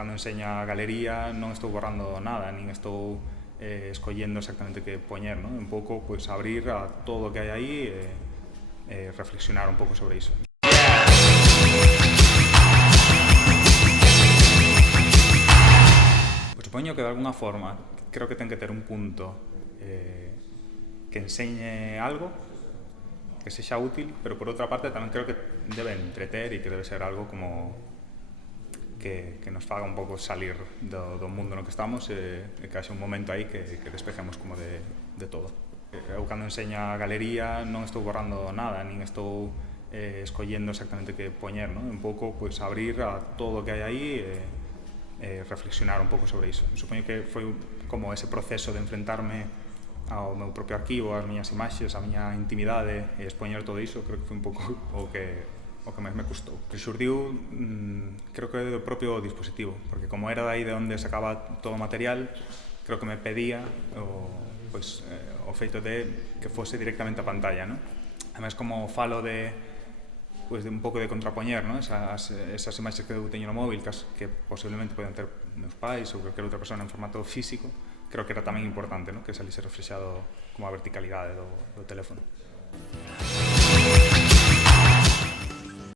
cando enseño a galería non estou borrando nada, nin estou escollendo exactamente que poñer, non? Un pouco pues, abrir a todo o que hai aí e reflexionar un pouco sobre iso. Pues supoño que de alguna forma creo que ten que ter un punto que enseñe algo, que sexa útil, pero por outra parte tamén creo que debe entreter e que debe ser algo como que nos faga un pouco salir do mundo no que estamos e que haxe un momento aí que despejemos como de todo. Eu cando enseño a galería non estou borrando nada, nin estou escollendo exactamente que poñer, non? Un pouco pues, abrir a todo o que hai aí e reflexionar un pouco sobre iso. Supoño que foi como ese proceso de enfrentarme ao meu propio arquivo, ás miñas imaxes, a miña intimidade e expoñer todo iso, creo que foi un pouco o que máis me custou. Xurdiu, creo que do propio dispositivo, porque como era dai de onde sacaba todo o material, creo que me pedía o feito de que fose directamente a pantalla, non? Ademais, como falo de un pouco de contrapoñer, non? Esas imaxes que eu teño no móvil que posiblemente poden ter meus pais ou calquer outra persona en formato físico, creo que era tamén importante, non? Que salise reflexado como a verticalidade do teléfono.